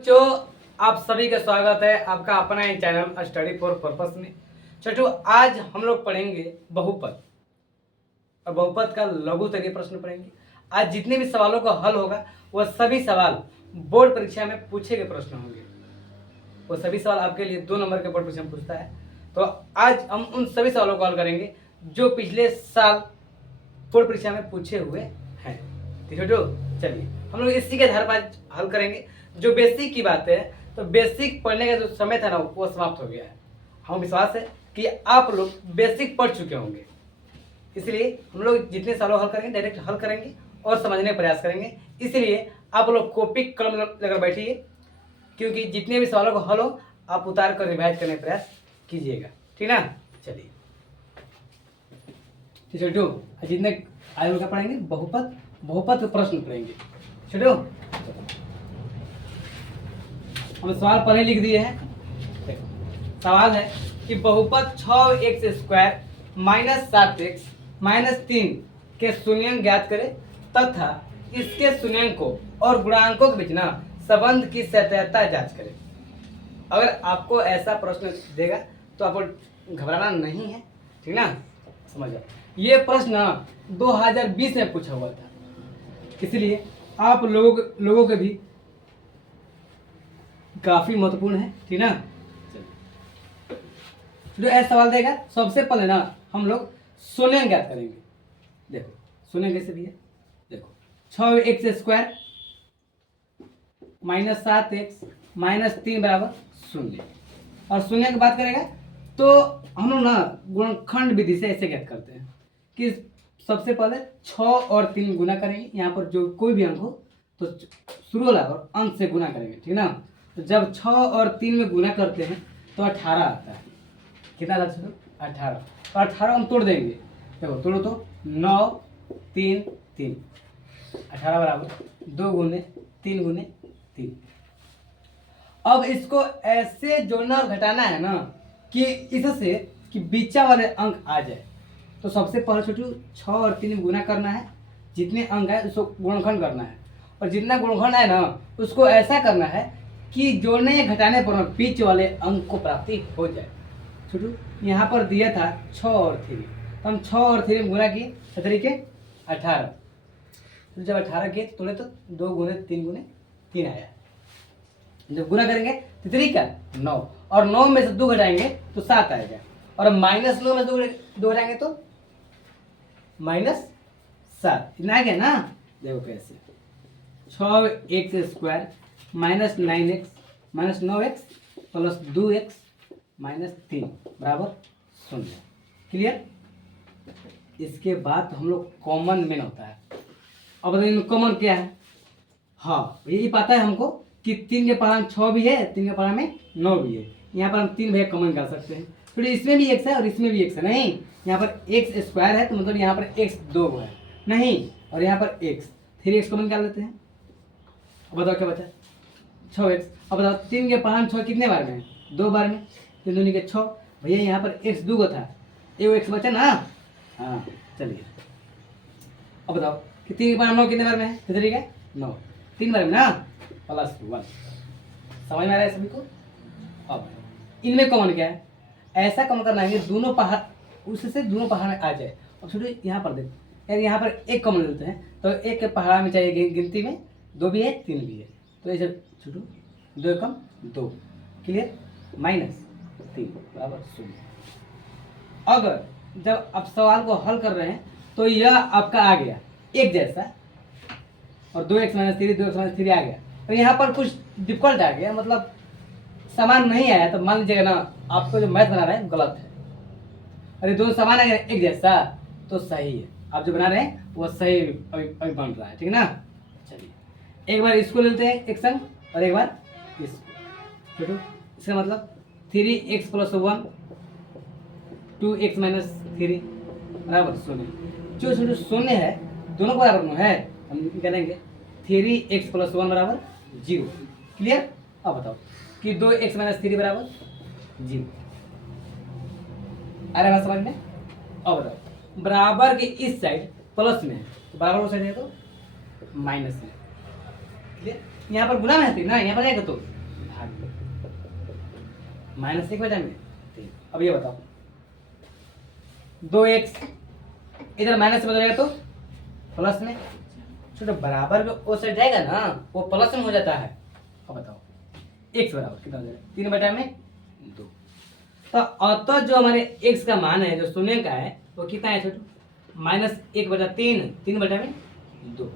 बच्चों, आप सभी का स्वागत है आपका अपना ही चैनल स्टडी फॉर पर्पस में। छोटू, आज हम लोग पढ़ेंगे बहुपद और बहुपद का लघु स्तरीय प्रश्न पढ़ेंगे। आज जितने भी सवालों का हल होगा वह सभी सवाल बोर्ड परीक्षा में पूछे गए प्रश्न होंगे। वो सभी सवाल आपके लिए 2 नंबर के बोर्ड परीक्षा में पूछता है। तो आज हम उन सभी सवालों को हल करेंगे जो पिछले साल बोर्ड परीक्षा में पूछे हुए हैं। ठीक है छोटू, चलिए हम लोग इसी के आधार पर हल करेंगे। जो बेसिक की बात है, तो बेसिक पढ़ने का जो समय था ना वो समाप्त हो गया है। हमें विश्वास है कि आप लोग बेसिक पढ़ चुके होंगे, इसलिए हम लोग जितने सालों हल करेंगे डायरेक्ट हल करेंगे और समझने का प्रयास करेंगे। इसलिए आप लोग कॉपी कलम लेकर बैठिए, क्योंकि जितने भी सवालों का हल हो आप उतार कर रिवाइज करने का प्रयास कीजिएगा। ठीक ना, चलिए छोटू जितने आगे का पढ़ेंगे बहुपद के प्रश्न पढ़ेंगे। छोटू हम सवाल पहले लिख दिए हैं। सवाल है कि बहुपद 6x² - 7x - 3 के शून्यंक ज्ञात करें तथा इसके शून्यंकों और गुणांकों के बीच ना संबंध की सत्यता जांच करें। अगर आपको ऐसा प्रश्न देगा तो आपको घबराना नहीं है, ठीक ना। समझ जाओ, ये प्रश्न 2020 में पूछा हुआ था, इसलिए आप लोगों के भी काफी महत्वपूर्ण है, ठीक ना। जो ऐसा सवाल देगा सबसे पहले ना हम लोग शून्यंक ज्ञात करेंगे। देखो शून्यंक कैसे दिया, देखो 6x² - 7x - 3 बराबर 0। और शून्य की बात करेगा तो हम लोग ना गुणनखंड विधि से ऐसे ज्ञात करते हैं कि सबसे पहले 6 और 3 गुना करेंगे। यहाँ पर जो कोई भी अंक हो तो शुरू वाला और अंक से गुना करेंगे, ठीक ना। तो जब 6 और 3 में गुना करते हैं तो 18 आता है। कितना आता है? 18। तो 18 हम तोड़ देंगे, देखो तोड़ो तो 9 3 3 18 बराबर 2 गुने 3 गुने 3। अब इसको ऐसे जोड़ना और घटाना है ना कि इससे कि बीचा वाले अंक आ जाए। तो सबसे पहले छोटू 6 और 3 में गुना करना है, जितने अंक है उसको गुणनखंड करना है, और जितना गुणनखंड है ना उसको ऐसा करना है कि जोड़ने या घटाने पर बीच वाले अंक को प्राप्ति हो जाए। छोटू यहाँ पर दिया था 6 और 3, तो हम 6 और 3 में गुना किए 18। तो जब 18 किए तो तोड़े तो 2 गुने 3 गुने 3 आया। जब गुना करेंगे तो 3 का 9, और 9 में से 2 घटाएंगे तो 7 आएगा, और -9 में 2 घटाएंगे तो -7। इतना आ गया ना। देखो कैसे 6x² - 9x - 9x + 2x - 3 बराबर 0। क्लियर। इसके बाद हम लोग कॉमन मैन होता है। अब बताइए कॉमन क्या है। हाँ यही पता है हमको कि 3 के पढ़ा में 6 भी है, 3 के पढ़ा में 9 भी है। यहाँ पर हम 3 भैया कॉमन कर सकते हैं। फिर इसमें भी x है और इसमें भी x है। नहीं, यहाँ पर x² है तो मतलब यहाँ पर x 2 है नहीं, और यहाँ पर x 3x कॉमन कर लेते हैं। अब बताओ क्या बचा 6x। अब बताओ 3 के पढ़ा में 6 कितने बार में है? 2 बार में। 3 दूनी के 6 भैया, यहाँ पर x 2 था, एगो x बचा ना। हाँ चलिए अब बताओ कि 3 के पढ़ा 9 कितने बार में है? 3 का 9 3 बार में ना, +1। समझ में आ रहा है सभी को। अब इनमें कॉमन क्या है, ऐसा कॉमन करना है दोनों पहाड़ उससे दोनों पहाड़ में आ जाए। और छोटे यहाँ पर देख यार, यहाँ पर एक कॉमन लेते हैं तो एक के पहाड़ में चाहिए गिनती में 2 भी है 3 भी है, तो ऐसे छोटू 2 कम 2। क्लियर। -3 बराबर 0। अगर जब आप सवाल को हल कर रहे हैं तो यह आपका आ गया एक जैसा, और 2x - 3 2x - 3 आ गया, तो यहाँ पर कुछ डिफिकल्ट आ गया, मतलब समान नहीं आया, तो मान लीजिएगा ना आपको जो मैथ बना रहे हैं गलत है। अरे दोनों समान आ गए एक जैसा तो सही है, आप जो बना रहे हैं वो सही अभी बन रहा है, ठीक ना। चलिए एक बार इसको लेते हैं एक संग और एक बार इसको। छोटू इसका मतलब 3x + 1 2x - 3 बराबर 0। जो छोटू 0 है दोनों बराबर में है, हम कह देंगे 3x + 1 बराबर 0। क्लियर। अब बताओ कि 2x - 3 बराबर 0। आ रहा है समझ में। अब बताओ बराबर के इस साइड प्लस में है तो बराबर उस साइड है तो माइनस में। क्लियर। यहाँ पर गुना में है 3 ना, यहाँ पर आएगा तो भाग लो, -1 बटा में 3। अब ये बताओ 2x इधर माइनस में जाएगा तो प्लस में, छोटे बराबर में वो साइड जाएगा ना, वो प्लस में हो जाता है। अब बताओ x बराबर कितना हो जाएगा, 3 बटा में 2। तो अतः जो हमारे x का मान है जो शून्य का है वो कितना है छोटू, -1 बटा 3, 3 बटा में 2।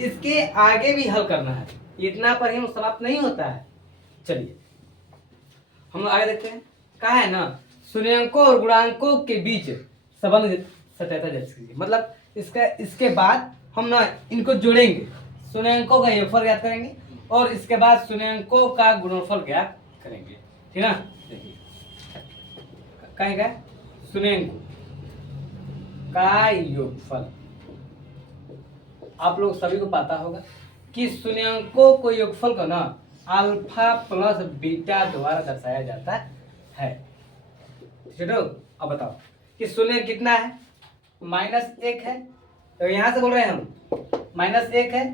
इसके आगे भी हल करना है, इतना पर ही समाप्त नहीं होता है। चलिए हम लोग आगे देखते हैं। कहा है ना शून्यंकों और गुणांकों के बीच संबंध सत्यता जांच कीजिए। मतलब इसके बाद हम ना इनको जोड़ेंगे, शून्यंकों का योगफल ज्ञात करेंगे और इसके बाद शून्यंकों का गुणनफल ज्ञात करेंगे, ठीक ना। देखिए कहेगा शून्यंकों का योगफल, आप लोग सभी को पता होगा कि शून्यंकों को योगफल को ना अल्फा प्लस बीटा द्वारा दर्शाया जाता है। चलो अब बताओ कि शून्य कितना है, -1 है, तो यहां से बोल रहे हैं हम -1 है,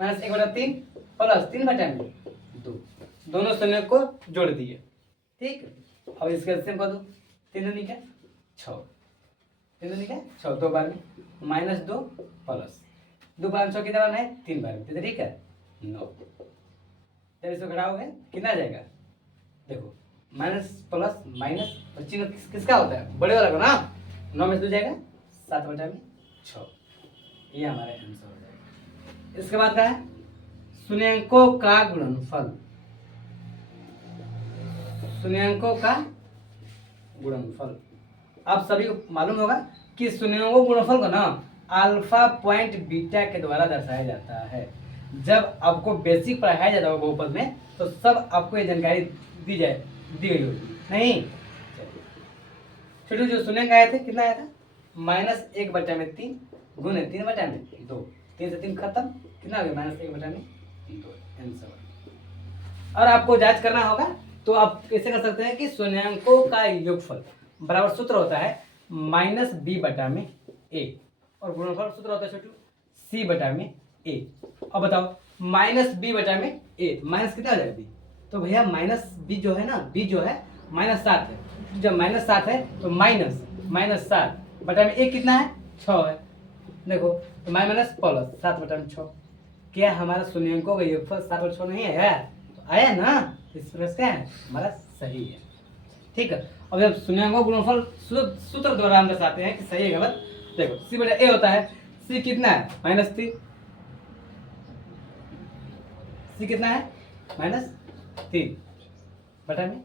-1 बटा 3 प्लस 3 बटा 2, दोनों शून्य को जोड़ दिए, ठीक। अब इसका एलसीएम कर दो, 3 दूनी क्या 6, 3 दूनी क्या 6, 2 बार में -2 प्लस 2 बार 6 कितना है 3 बार में, ठीक है 9। जब इसको घटाओगे कितना आ जाएगा, देखो माइनस प्लस माइनस और चिन्ह किसका होता है, बड़े वाला का ना, 9 में से 2 जाएगा 7 बटा में 6, ये हमारे आंसर हो जाएगा। इसके बाद क्या है शून्यंकों का गुणनफल, शून्यंकों का गुणनफल आप सभी को मालूम होगा कि शून्यंकों गुणनफल को ना अल्फा पॉइंट बीटा के द्वारा दर्शाया जाता है। जब आपको बेसिक पढ़ाया जाता है बहुपद में तो सब आपको ये जानकारी दी गई होगी नहीं। छोटे जो शून्य आए थे कितना आया था, -1 बटा में 3 गुने 3 बटा में 2, 3 से 3 खत्म, कितना हो गया -1 बटा में 2 आंसर। और आपको जांच करना होगा तो आप कैसे कर सकते हैं कि शून्यांकों का योगफल बराबर सूत्र होता है -b बटा में a और गुणनफल सूत्र होता है छोटू c बटा में a। अब बताओ -b बटा में a माइनस कितना हो जाएगा b, तो भैया -b जो है ना, b जो है -7 है, जब -7 है तो -7 बटा में a कितना है 6 है, देखो तो माइनस प्लस 7 बटा में 6, क्या हमारा शून्यांकों का योगफल 7 और 6 नहीं आया, तो आया ना, इस प्रश्न क्या है हमारा सही है, ठीक है। अब जब शून्यांकों गुणनफल सूत्र द्वारा हम दर्शाते हैं कि सही है गलत, देखो c बटा a होता है, c कितना है -3, c कितना है -3 बटा में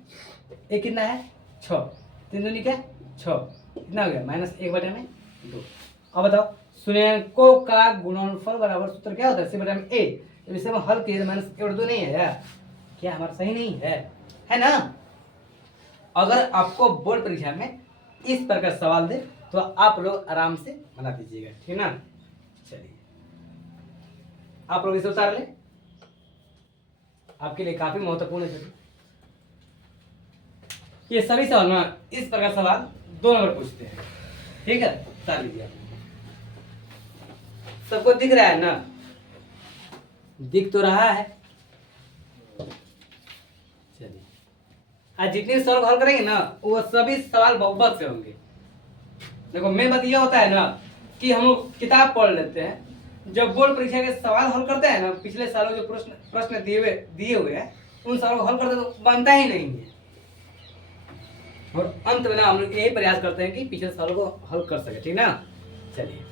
a कितना है 6, 3 दूनी क्या 6, कितना हो गया -1 बटा में 2। अब बताओ शून्यांकों का गुणनफल बराबर सूत्र क्या होता है c बटा में a, जब इसे हम हल किए -1 बटा 2 नहीं है यार, क्या हमारा सही नहीं है ना। अगर आपको बोर्ड परीक्षा में इस प्रकार सवाल दे तो आप लोग आराम से बना दीजिएगा, ठीक ना। चलिए आप लोग इसे उतार ले, आपके लिए काफी महत्वपूर्ण है। ये सभी सवाल ना इस प्रकार सवाल 2 नंबर पूछते हैं, ठीक है, उतार लीजिए आप। सबको दिख रहा है ना, दिख तो रहा है। चलिए आज जितने सवाल हल करेंगे ना वो सभी सवाल बहुपद से होंगे। देखो मेन बात ये होता है ना कि हम लोग किताब पढ़ लेते हैं, जब बोर्ड परीक्षा के सवाल हल करते हैं ना, पिछले सालों जो प्रश्न दिए हुए हैं उन सवालों को हल करते तो बनता ही नहीं है, और अंत में ना हम लोग यही प्रयास करते हैं कि पिछले सालों को हल कर सके, ठीक ना। चलिए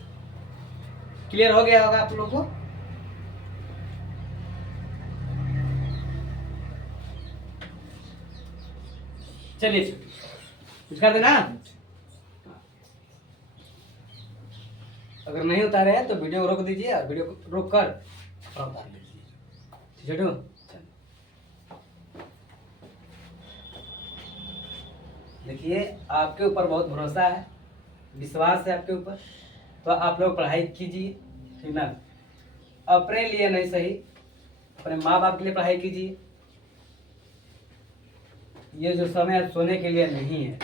क्लियर हो गया होगा आप लोगों को। चलिए कुछ कर देना, अगर नहीं उतारे हैं तो वीडियो को रोक दीजिए, वीडियो को रोक कर उतार लीजिए, ठीक है। देखिए आपके ऊपर बहुत भरोसा है, विश्वास है आपके ऊपर, तो आप लोग पढ़ाई कीजिए, ठीक ना। अपने लिए नहीं सही अपने माँ बाप के लिए पढ़ाई कीजिए। ये जो समय सोने के लिए नहीं है,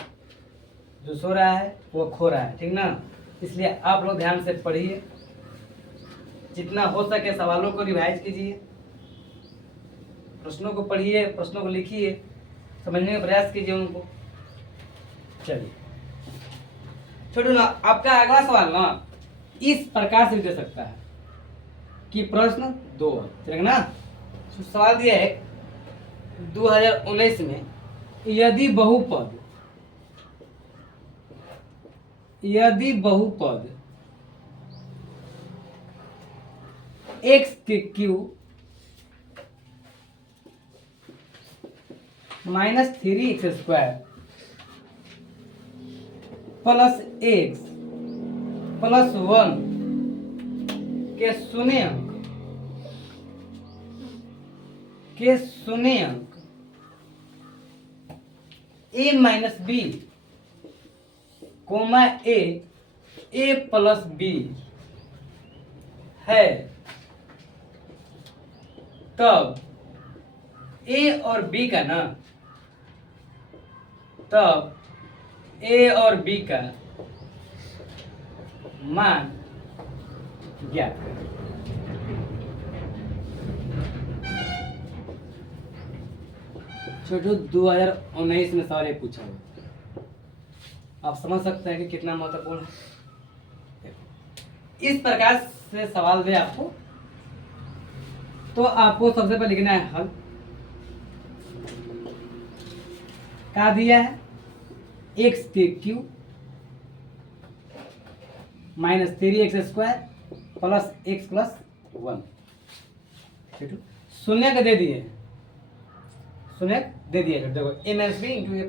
जो सो रहा है वो खो रहा है, ठीक ना। इसलिए आप लोग ध्यान से पढ़िए, जितना हो सके सवालों को रिवाइज कीजिए, प्रश्नों को पढ़िए, प्रश्नों को लिखिए, समझने का प्रयास कीजिए उनको। चलिए छोटू ना, आपका अगला सवाल ना इस प्रकार से दे सकता है कि प्रश्न 2 चलेगा ना। तो सवाल दिया है 2019 में, यदि बहुपद x के cube -3x² plus x plus 1 के शून्य अंक a minus B comma a plus B है, तब a और b का ना, तब a और b का मान ज्ञात करें। छोटू 2019 में सवाल ये पूछा हुआ, आप समझ सकते हैं कि कितना महत्वपूर्ण है। इस प्रकार से सवाल दे आपको, तो आपको सबसे पहले लिखना है हल। क्या दिया है? x के cube -3x² plus x plus 1, शून्य का दे दिए, शून्य दे दिया। देखो a minus B into A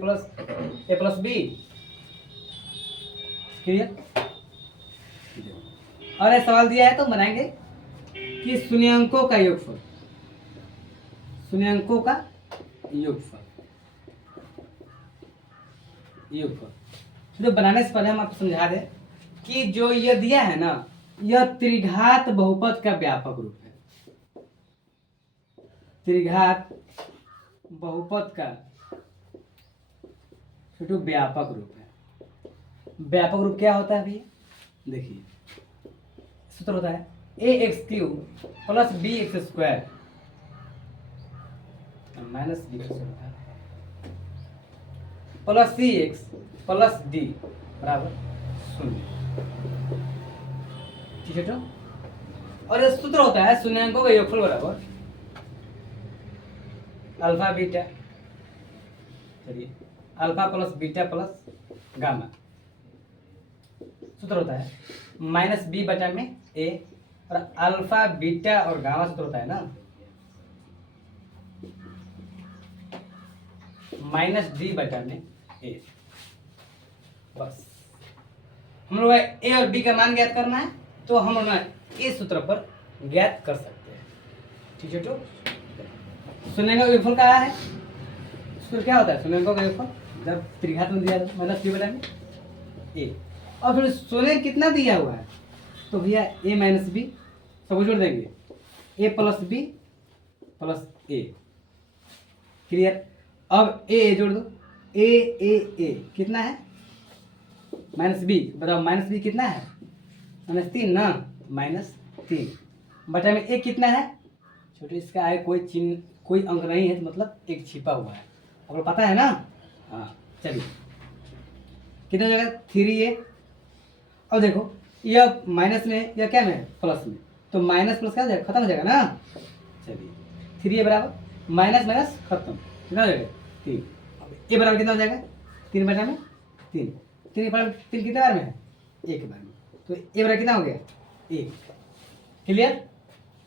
plus B, clear. और ये सवाल दिया है तो बनाएंगे कि शून्यांकों का योगफल, तो बनाने से पहले हम आपको समझा दें कि जो यह दिया है ना, यह त्रिघात बहुपद का व्यापक रूप है। त्रिघात बहुपद का व्यापक रूप है। व्यापक रूप क्या होता है भैया? देखिए सूत्र होता है ax³ plus bx² minus b² plus cx plus d बराबर 0। ठीक है। तो और ये सूत्र होता है शून्यांकों का योगफल बराबर अल्फा बीटा, चलिए alpha plus beta plus gamma. सूत्र होता है माइनस बी बटा में ए, और अल्फा बीटा और गामा सूत्र होता है ना माइनस डी बटा में ए। बस हम लोग ए और बी का मान ज्ञात करना है, तो हम लोग इस सूत्र पर ज्ञात कर सकते हैं। ठीक है। तो शून्यांकों का योगफल क्या है? सूत्र क्या होता है शून्यांकों का योगफल? जब त्रिघात में दिया माइनस बी बटा में ए, और फिर शून्य कितना दिया हुआ है, तो भैया a माइनस बी सब जोड़ देंगे, a plus B plus A, clear. अब a जोड़ दो, a कितना है? माइनस बी, बताओ माइनस बी कितना है? -3 ना, -3 बटा में a कितना है? छोटे इसका आगे कोई चिन्ह कोई अंक नहीं है, तो मतलब एक छिपा हुआ है, आपको पता है ना। हाँ चलिए कितना हो जाएगा? 3a। अब देखो यह माइनस में या क्या में प्लस में, तो माइनस प्लस क्या हो जाएगा? खत्म हो जाएगा ना। चलिए 3a बराबर माइनस माइनस खत्म, कितना हो जाएगा? 3। अब a बराबर कितना हो जाएगा? 3 बटा में 3, 3 बराबर 3 कितने बार में है? 1 बार में, तो a बराबर कितना हो गया? 1। क्लियर।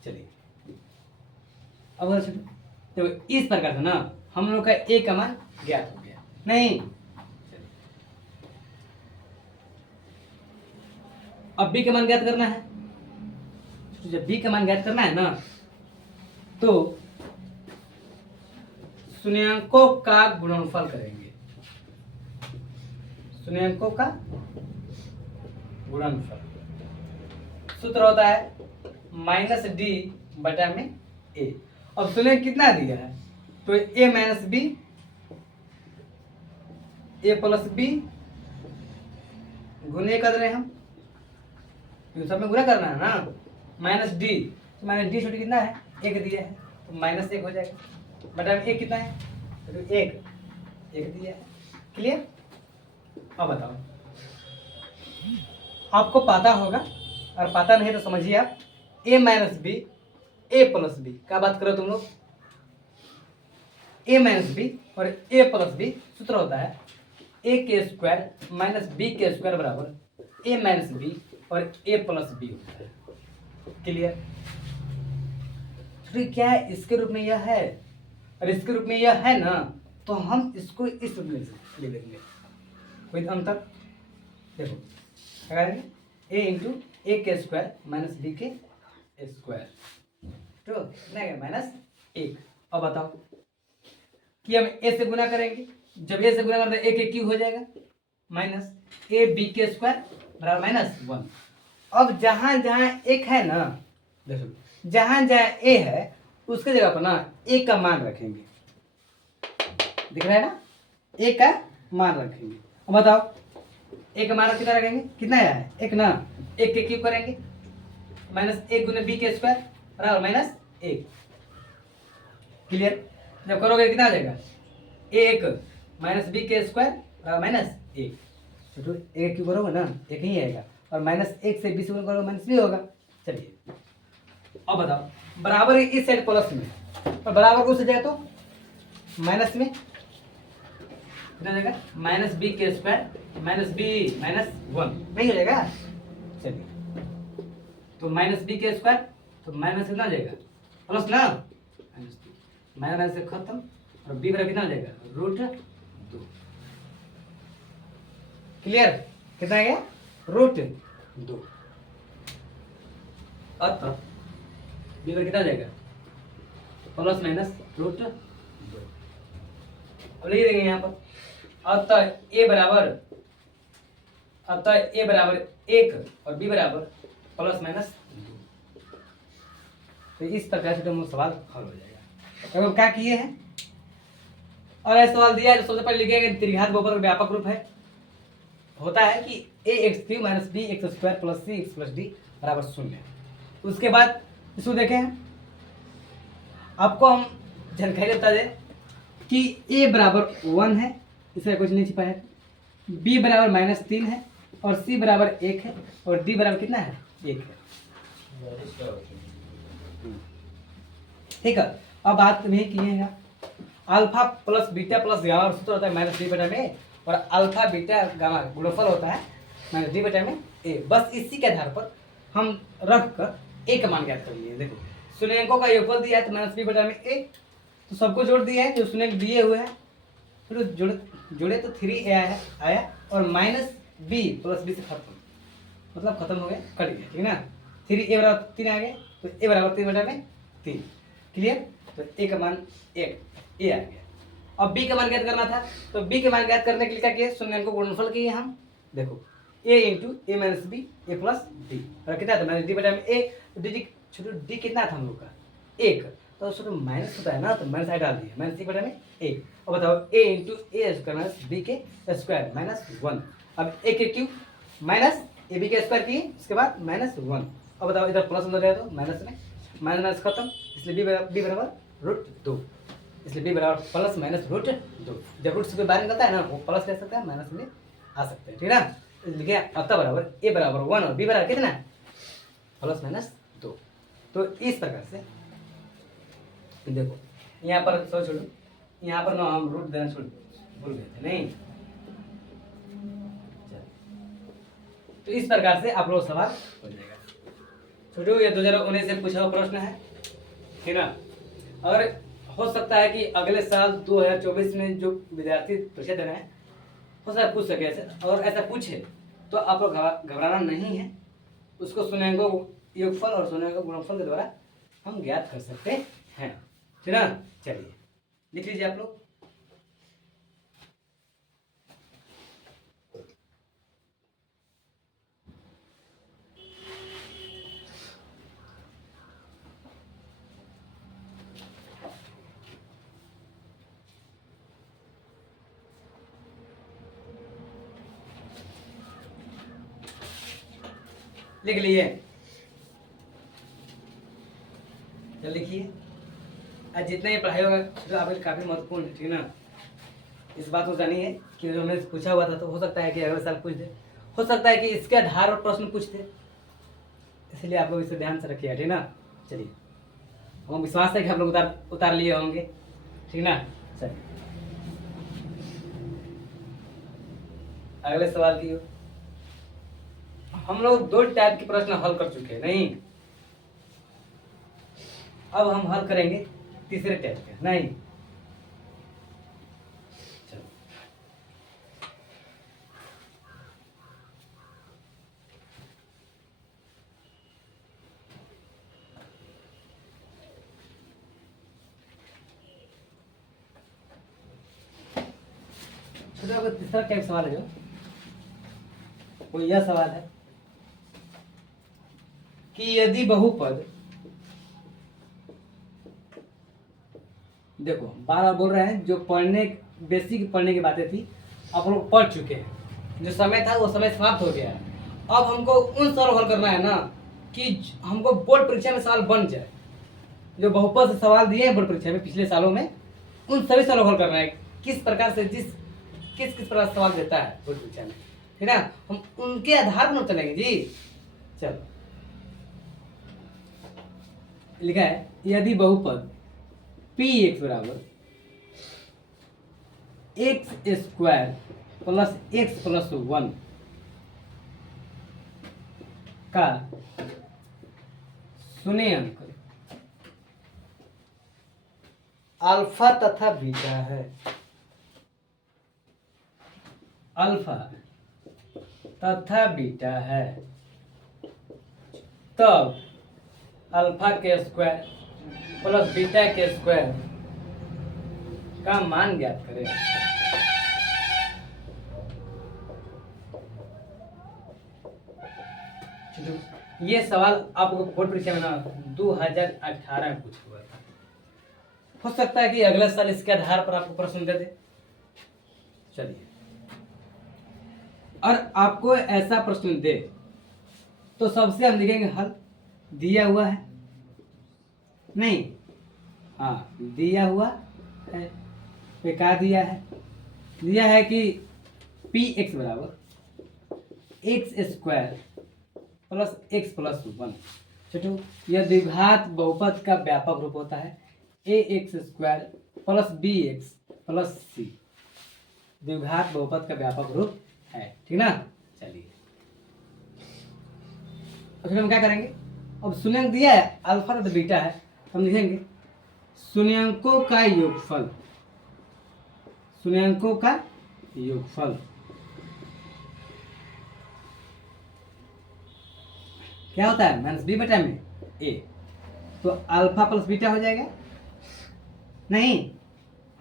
चलिए अब तो इस प्रकार से ना हम लोग का a का मान ज्ञात हो गया नहीं। अब b का मान ज्ञात करना है। तो जब b का मान ज्ञात करना है ना, तो शून्यांकों का गुणनफल करेंगे। शून्यांकों का गुणनफल सूत्र होता है माइनस डी बटा में ए। अब शून्य कितना दिया है, तो a minus B, A plus B गुने कर रहे हैं हम, सब में गुना करना है ना, माइनस डी, तो माइनस डी छोटी कितना है, एक दिया है, तो माइनस एक हो जाएगा, बटा में एक कितना है, तो एक दिया है। क्लियर? अब बताओ, आपको पता होगा और पता नहीं तो समझिए आप, ए minus B A plus B क्या बात करो तुम लोग, ए माइनस बी और ए प्लस बी सूत्र होता है ए के स्क्वायर माइनस बी के स्क्वायर बराबर ए माइनस बी और ए प्लस बी होता है। क्लियर? तो क्या है, इसके रूप में यह है और इसके रूप में यह है ना, तो हम इसको इस रूप में ले लेंगे। कोई अंतर? देखो क्या करेंगे, ए इंटू ए के स्क्वायर माइनस बी के स्क्वायर, तो कितना है माइनस एक। अब बताओ कि हम ए से गुना करेंगे, जब ए से गुना करते ए के क्यूब हो जाएगा माइनस ए बी के स्क्वायर बराबर माइनस वन। अब जहां जहां एक है ना, देखो जहां जहां ए है उसके जगह पर ना ए का मान रखेंगे, दिख रहा है ना, ए का मान रखेंगे। अब बताओ ए का मान कितना रखेंगे, कितना है एक ना, एक के क्यूब करेंगे माइनस एक गुना बी के स्क्वायर बराबर माइनस एक। क्लियर? जब करोगे कितना आ जाएगा, एक माइनस बी के स्क्वायर बराबर माइनस एक, तो एक क्यों करोगे ना, एक ही आएगा, और माइनस एक से बी से गुणा करोगे माइनस बी होगा। चलिए अब बताओ, बराबर इस साइड प्लस में और बराबर उस जाए तो माइनस में कितना जाएगा, माइनस बी के square minus B minus one नहीं हो जाएगा। चलिए तो माइनस बी के स्क्वायर तो माइनस कितना जाएगा, प्लस ना, माइनस से खत्म, और बी बराबर कितना हो जाएगा, रूट दो। क्लियर? कितना आ गया, रूट दो। अतः बी बराबर कितना आ जाएगा, प्लस माइनस रूट दो। अब लिख देंगे यहाँ पर, अतः ए बराबर एक और बी बराबर प्लस माइनस दो। तो इस प्रकार से तो सवाल हल हो जाएगा। अब क्या किए हैं, और ऐसा सवाल दिया है तो सबसे पहले लिखेंगे त्रिघात बहुपद का व्यापक रूप है, होता है कि A X cube minus B X square plus C X plus D बराबर शून्य। उसके बाद इसको देखें, आपको हम जानकारी बता दें कि ए बराबर वन है, इसमें कुछ नहीं छिपा है, बी बराबर माइनस तीन है और सी बराबर एक है और डी बराबर कितना है, एक है। ठीक है, अब बात नहीं कीजिएगा, alpha plus beta plus gamma सूत्र होता है माइनस डी बटा में, और अल्फा बीटा गामा गुणनफल होता है माइनस डी बटा में ए। बस इसी के आधार पर हम रख कर ए का मान ज्ञात कर लिए। देखो शून्यंकों का योगफल दिया है तो माइनस बी बटा में ए, तो सबको जोड़ दिया है जो शून्यंक दिए हुए हैं, फिर जोड़े तो थ्री ए आया और माइनस बी प्लस बी से खत्म, मतलब खत्म हो गया, कट गया, ठीक ना। थ्री ए बराबर तीन आ गए तो ए बराबर तीन बटा में तीन। क्लियर? तो ए का मान एक ए आ गया। अब बी का मान ज्ञात करना था, तो बी के मान ज्ञात करने के लिए क्या किए, शून्यंकों को गुणनफल किए हम। देखो ए into A minus B A plus D, और कितना था माइनस डी बटा में ए, डी छोटू डी कितना था हम लोग का, एक, तो छोटू माइनस होता है ना, तो माइनस आई डाल दिया, माइनस डी बटा में एक। अब बताओ ए इंटू ए स्क्वायर माइनस बी के स्क्वायर माइनस वन। अब ए के क्यूब माइनस ए बी के स्क्वायर की, उसके बाद माइनस वन। अब बताओ इधर प्लस अंदर जाए तो माइनस में माइनस खत्म, इसलिए बी बराबर रूट दो, इसलिए बी बराबर प्लस माइनस रूट दो। जब रूट से कोई बाहर निकलता है ना, वो प्लस ले सकता है माइनस में आ सकते हैं, ठीक है ना। लिखे अतः बराबर ए बराबर वन और बी बराबर कितना, प्लस माइनस दो। तो इस प्रकार से देखो यहाँ पर छोड़ो, यहाँ पर ना हम रूट देना भूल गए थे नहीं। तो इस प्रकार से आप लोग सवाल हो जाएगा। छोटो ये 2019 से पूछा हुआ प्रश्न है, ठीक ना। अगर हो सकता है कि अगले साल 2024 में जो विद्यार्थी परीक्षा दे रहे हैं हो सकता है पूछ सके ऐसे, और ऐसा पूछे तो आप लोग घबराना नहीं है, उसको शून्यंकों योगफल और शून्यंकों गुणनफल के द्वारा हम ज्ञात कर सकते हैं, ठीक ना। चलिए लिख लीजिए आप लोग। लिख लीजिए तो लिखिए, आज जितना ही पढ़ाई होगा तो आपके काफ़ी महत्वपूर्ण है, ठीक है ना। इस बात को जानिए कि जो हमने पूछा हुआ था तो हो सकता है कि अगले साल पूछ दे, हो सकता है कि इसके आधार पर प्रश्न पूछ दे, इसलिए आप लोग इसे ध्यान से रखिए, ठीक ना। चलिए, हम विश्वास है कि आप लोग उतार लिए होंगे, ठीक ना। चलिए अगले सवाल की ओर। हम लोग 2 टाइप के प्रश्न हल कर चुके हैं, नहीं, अब हम हल करेंगे तीसरे टाइप के, नहीं। चलो तो तीसरा टाइप सवाल है जो वो यह सवाल है कि यदि बहुपद, देखो बार बार बोल रहे हैं, जो पढ़ने बेसिक पढ़ने की बातें थी आप लोग पढ़ चुके हैं, जो समय था वो समय समाप्त हो गया है। अब हमको उन सवाल हल करना है ना कि हमको बोर्ड परीक्षा में सवाल बन जाए, जो बहुपद से सवाल दिए हैं बोर्ड परीक्षा में पिछले सालों में, उन सभी सवालों हल करना है। किस प्रकार से किस प्रकार से सवाल देता है बोर्ड परीक्षा में, ठीक है ना, हम उनके आधार पर चलेंगे जी। चलो लिखा है, यदि बहुपद पी एक्स बराबर X square plus X plus 1 का शून्य अंक अल्फा तथा बीटा है, अल्फा तथा बीटा है, तब अल्फा के स्क्वायर प्लस बीटा के स्क्वायर का मान ज्ञात करें। ये सवाल आपको बोर्ड परीक्षा में ना 2018 में पूछा हुआ था, हो सकता है कि अगले साल इसके आधार पर आपको प्रश्न दे दे। चलिए, और आपको ऐसा प्रश्न दे तो सबसे हम लिखेंगे हल दिया हुआ है, नहीं, हाँ दिया हुआ है, क्या दिया है कि पी एक्स बराबर X square plus X plus 1। छोटू, यह द्विघात बहुपद का व्यापक रूप होता है, A X square plus B X plus C द्विघात बहुपद का व्यापक रूप है, ठीक ना। चलिए फिर हम क्या करेंगे, अब शून्यंक दिया है, अल्फा तो बीटा है, हम लिखेंगे शून्यंकों का योगफल, शून्यंकों का योगफल क्या होता है, माइनस बी बटा में ए, तो अल्फा प्लस बीटा हो जाएगा, नहीं,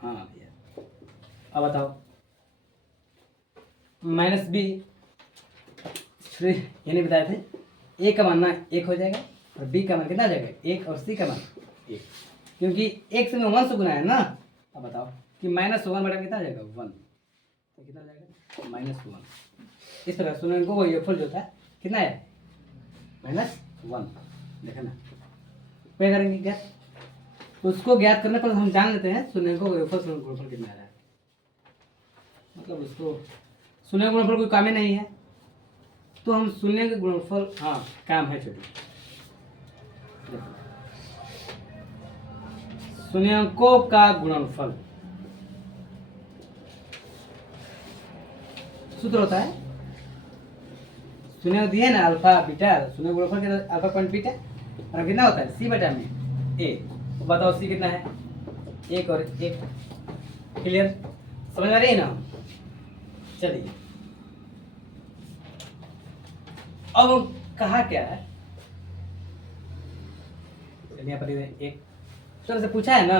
हाँ भैया। अब बताओ, माइनस बी ये नहीं बताए थे, ए का मान ना 1 हो जाएगा और बी का मान कितना हो जाएगा 1 और सी का मान 1, क्योंकि x में 1 से गुना है ना। अब बताओ कि -1 बटा कितना हो जाएगा 1, तो कितना हो जाएगा -1। इस तरह शून्यंकों का योगफल जो होता है कितना है -1, देखा ना। क्या करेंगे ज्ञात, उसको ज्ञात करने पर हम जान लेते हैं शून्यंकों का योगफल गुणनफल कितना आ रहा है, मतलब उसको शून्य गुणनफल कोई काम ही नहीं है, तो हम शून्य के गुणनफल, हाँ काम है छोटे, शून्यंकों का गुणनफल सूत्र होता है, शून्य दिए ना अल्फा बीटा, शून्य गुणनफल कितना, अल्फा पॉइंट बीटा, और कितना होता है सी बटा में ए। तो बताओ सी कितना है 1 और 1, क्लियर, समझ आ रही है ना। चलिए अब कहा क्या है, चलिए पर एक तरह से पूछा है ना,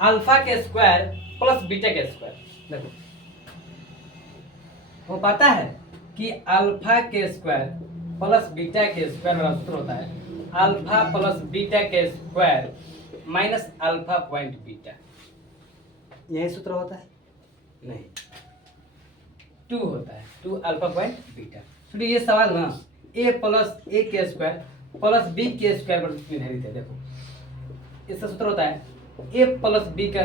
अल्फा के स्क्वायर प्लस बीटा के स्क्वायर, देखो वो पता है कि अल्फा के स्क्वायर प्लस बीटा के स्क्वायर वाला सूत्र होता है अल्फा प्लस बीटा के square minus alpha point beta, यही सूत्र होता है, नहीं 2 होता है, 2 अल्फा पॉइंट बीटा। तो ये सवाल ना a प्लस ए के स्क्वायर प्लस बी के स्क्वायर पर निर्धारित है, देखो इसका सूत्र होता है a प्लस बी का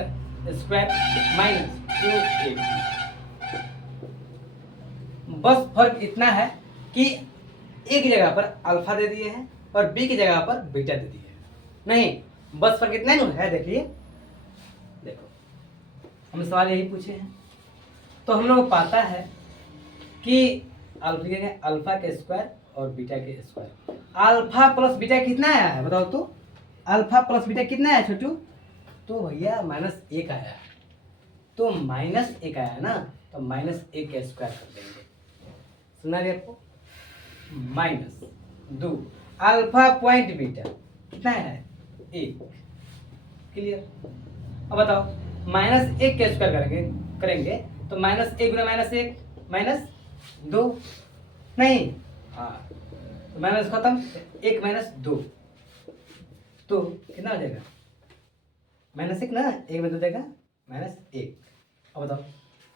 स्क्वायर माइनस 2ab। बस फर्क इतना है कि एक जगह पर अल्फा दे दिए हैं और बी की जगह पर बीटा दे दिए हैं। नहीं, बस फर्क इतना ही है। देखिए, देखो हमने सवाल यही पूछे हैं, तो हम लोग को पता है कि अल्फा के स्क्वायर और बीटा के स्क्वायर। अल्फा प्लस बीटा कितना आया है बताओ तो? अल्फा प्लस बीटा कितना आया छोटू? तो भैया -1 आया है। तो -1 आया ना, तो -1 का स्क्वायर कर देंगे। सुना रही आपको? -2 अल्फा पॉइंट बीटा कितना है? 1। क्लियर? अब बताओ, -1 का स्क्वायर करेंगे तो -1 गुना -1 -2। नहीं, हाँ, तो माइनस खत्म, 1 - 2 तो कितना हो जाएगा? -1 ना, 1 में 2 जाएगा -1। अब बताओ,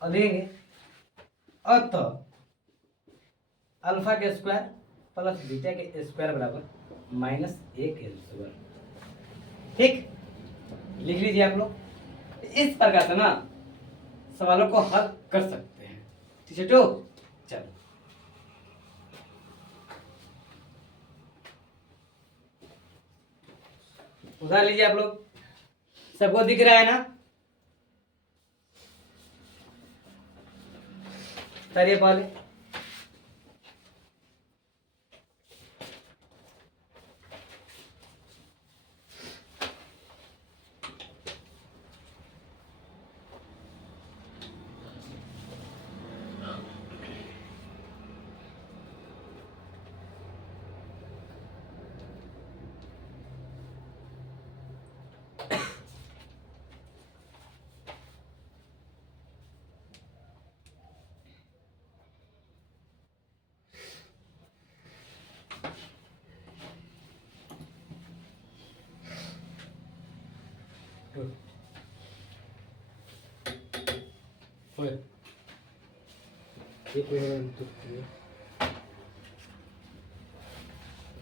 अब देखेंगे, अतः अल्फा के स्क्वायर प्लस बीटा के स्क्वायर बराबर -1 ठीक, लिख लीजिए आप लोग। इस प्रकार से ना सवालों को हल कर सकते हैं। ठीक है, तो चलो उधार लीजिए आप लोग। सबको दिख रहा है ना? करिए पहले।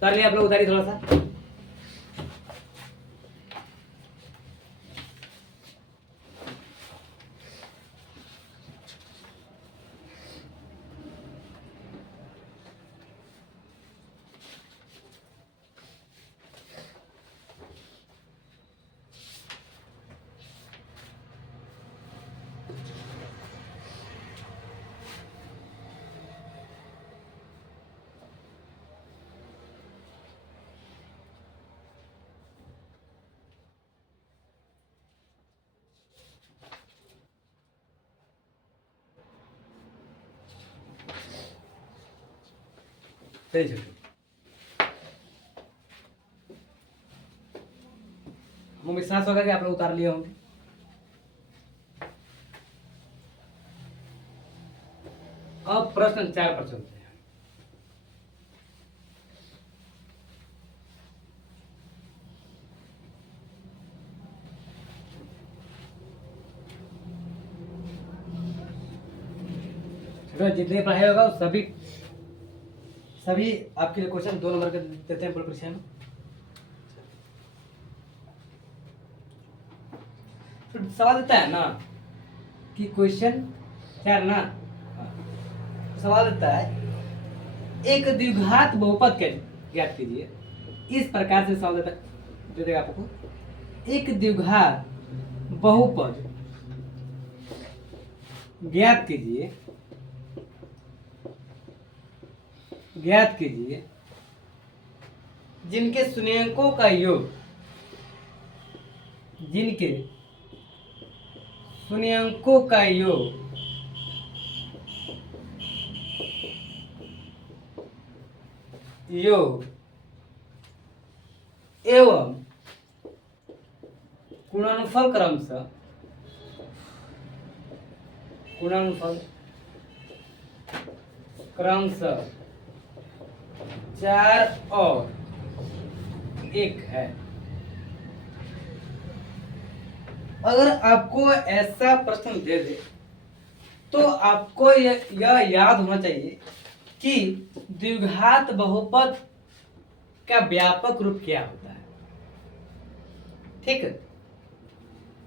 कर लिया आप लोग, उतारिए थोड़ा सा। मुझे विश्वास होगा कि आप लोग उतार लिए होंगे। अब प्रश्न 4 पर चलते हैं। जितने पढ़ाई होगा सभी आपके लिए क्वेश्चन 2 नंबर के देते हैं पूरी परीक्षा में। तो सवाल देता है ना कि क्वेश्चन 4 ना, सवाल देता है एक द्विघात बहुपद ज्ञात कीजिए। इस प्रकार से सवाल दे देगा आपको, एक द्विघात बहुपद ज्ञात कीजिए जिनके शून्यंकों का योग एवं गुणनफल क्रमशः 4 और 1 है। अगर आपको ऐसा प्रश्न दे दे तो आपको यह याद होना चाहिए कि द्विघात बहुपद का व्यापक रूप क्या होता है। ठीक,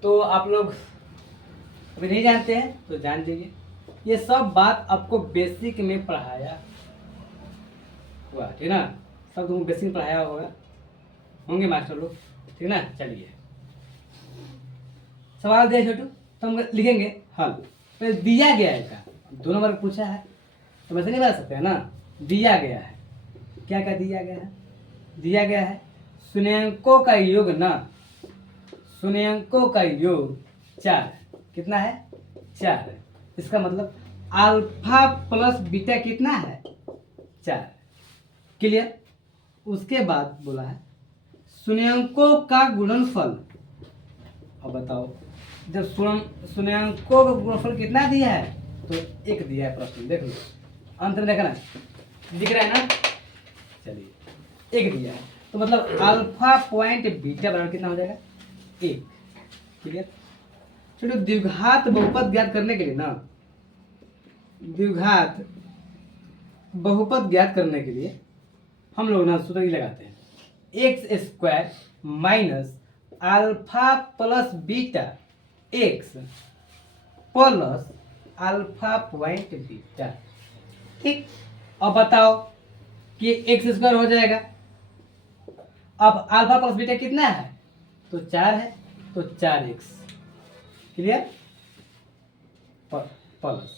तो आप लोग अभी नहीं जानते हैं तो जान लीजिए, ये सब बात आपको बेसिक में पढ़ाया हुआ, ठीक ना, सब तुमको बेसिक में पढ़ाया होगा, होंगे मास्टर लोग, ठीक ना। चलिए सवाल दिया छोटू, तो हम लिखेंगे हल। तो दिया गया है का 2 नंबर पूछा है, तो वैसे नहीं बता सकते है ना। दिया गया है, क्या क्या दिया गया है, दिया गया है शून्यंकों का योग ना, शून्यंकों का योग 4, कितना है 4, इसका मतलब अल्फा प्लस बीटा कितना है 4, क्लियर। उसके बाद बोला है शून्यंकों का गुणनफल, अब बताओ जब शून्यंकों का गुणनफल कितना दिया है, तो 1 दिया है प्रश्न, देख लो अंत में देखना दिख रहा है ना। चलिए 1 दिया है, तो मतलब अल्फा पॉइंट बीटा बराबर कितना हो जाएगा 1, क्लियर। चलो द्विघात बहुपद ज्ञात करने के लिए ना, द्विघात बहुपद ज्ञात करने के लिए हम लोग ना सूत्र लगाते हैं, x² minus alpha plus beta x plus alpha point beta, ठीक। अब बताओ कि x² हो जाएगा, अब अल्फा प्लस बीटा कितना है, तो 4 है, तो 4x, क्लियर, प्लस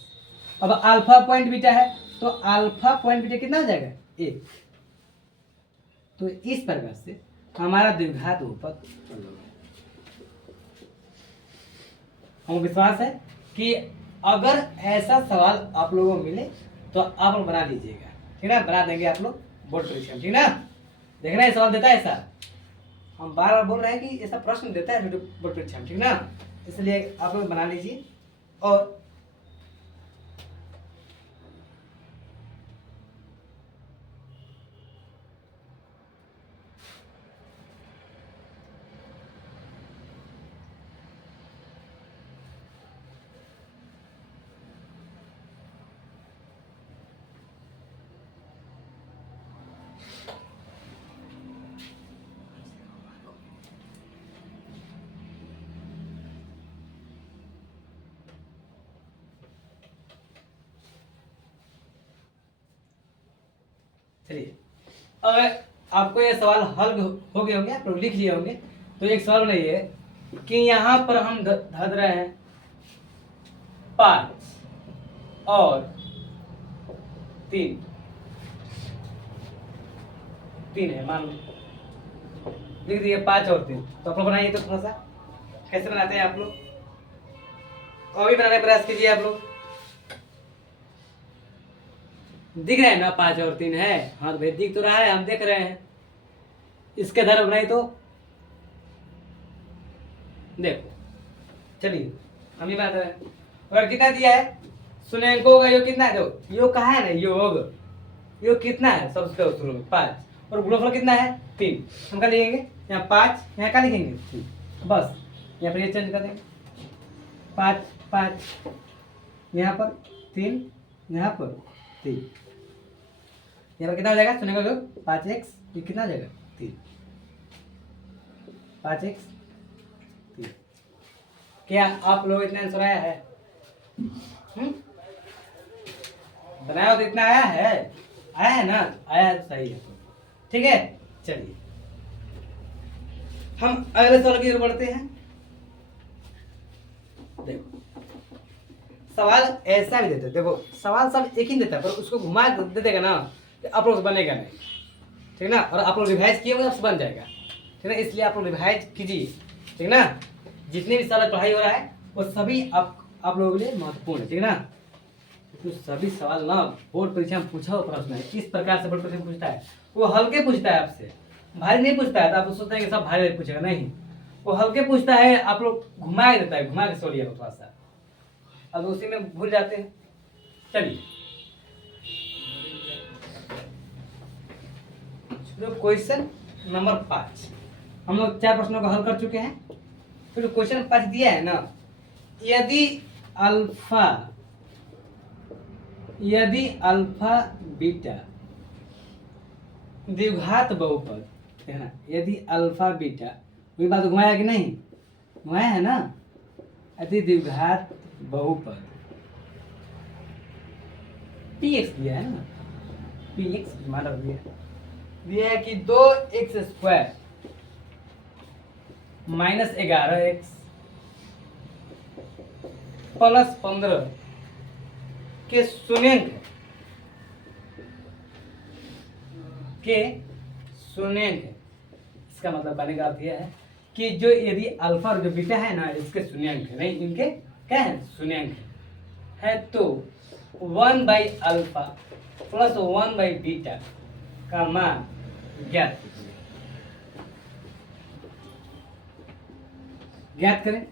अब अल्फा पॉइंट बीटा है, तो अल्फा पॉइंट बीटा कितना हो जाएगा 1। तो इस प्रकार से हमारा द्विघात बहुपद, हमको विश्वास है कि अगर ऐसा सवाल आप लोगों को मिले तो आप लोग बना लीजिएगा, ठीक ना, बना देंगे आप लोग बोर्ड परीक्षा में, ठीक ना। देख रहे हैं सवाल देता है ऐसा, हम बार बार बोल रहे हैं कि ऐसा प्रश्न देता है बोर्ड परीक्षा में, ठीक ना, इसलिए आप लोग बना लीजिए। और चलिए, अगर आपको ये सवाल हल हो गए होंगे, आप लोग लिख लिए होंगे, तो एक सवाल बनाइए कि यहाँ पर हम धर रहे हैं 5 और 3 है, मान लिख दिए 5 और 3, तो आप लोग बनाइए, तो थोड़ा सा कैसे बनाते हैं आप लोग, और भी बनाने का प्रयास कीजिए आप लोग। दिख रहे हैं ना 5 और 3 है, हाँ तो भाई दिख तो रहा है, हम देख रहे हैं, इसके धर्म बनाई तो देखो। चलिए हम ये बात है, और कितना दिया है शून्यंकों का योग कितना है, देखो योग कहाँ है ना, योग कितना है, सबसे शुरू में 5, और गुणनफल कितना है 3, हम क्या लिखेंगे यहाँ 5, यहाँ क्या लिखेंगे 3, बस यहाँ पर ये चेंज कर देंगे, 5 5 यहाँ पर 3, यहाँ पर 3, यहाँ पर कितना हो जाएगा शून्य का योग 5x, ये कितना हो जाएगा 3, 5x 3। क्या आप लोग इतना आंसर आया है, बनाया तो इतना आया है ना, आया है तो सही है, ठीक है। चलिए हम अगले सवाल की ओर बढ़ते हैं। देखो सवाल ऐसा भी देते, देखो सवाल सब एक ही देता है, पर उसको घुमा दे देगा ना, तो आप लोग से बनेगा नहीं, ठीक ना, और आप लोग रिवाइज किए हुए आपसे बन जाएगा, ठीक है, इसलिए आप लोग रिवाइज कीजिए, ठीक ना। जितने भी सवाल पढ़ाई हो रहा है वो सभी आप लोगों के लिए महत्वपूर्ण है, ठीक ना। तो सभी सवाल ना बोर्ड परीक्षा में पूछा हुआ प्रश्न है, इस प्रकार से बोर्ड परीक्षा में पूछता है, वो हल्के पूछता है आपसे, भारी नहीं पूछता है, तो आप सोचते हैं कि सब भारी पूछेगा, नहीं, वो हल्के पूछता है, आप लोग घुमा के देता है, घुमा के सोलिए थोड़ा सा, अब उसी में भूल जाते हैं। चलिए क्वेश्चन नंबर 5, हम लोग 4 प्रश्नों को हल कर चुके हैं, फिर क्वेश्चन 5 दिया है ना, यदि अल्फा बीटा द्विघात बहुपद है ना, यदि अल्फा बीटा वही बात घुमाया कि नहीं, घुमाया है ना। अति द्विघात बहुपद पी एक्स दिया है ना, पी एक्स माना दिया है कि 2x² माइनस 11x प्लस 15 के शून्यंक इसका मतलब कहने का अर्थ यह है कि जो यदि अल्फा और जो बीटा है ना, इसके शून्यंक है, नहीं इनके क्या है, शून्यंक है तो 1/अल्फा प्लस 1/बीटा का मान ज्ञात करें।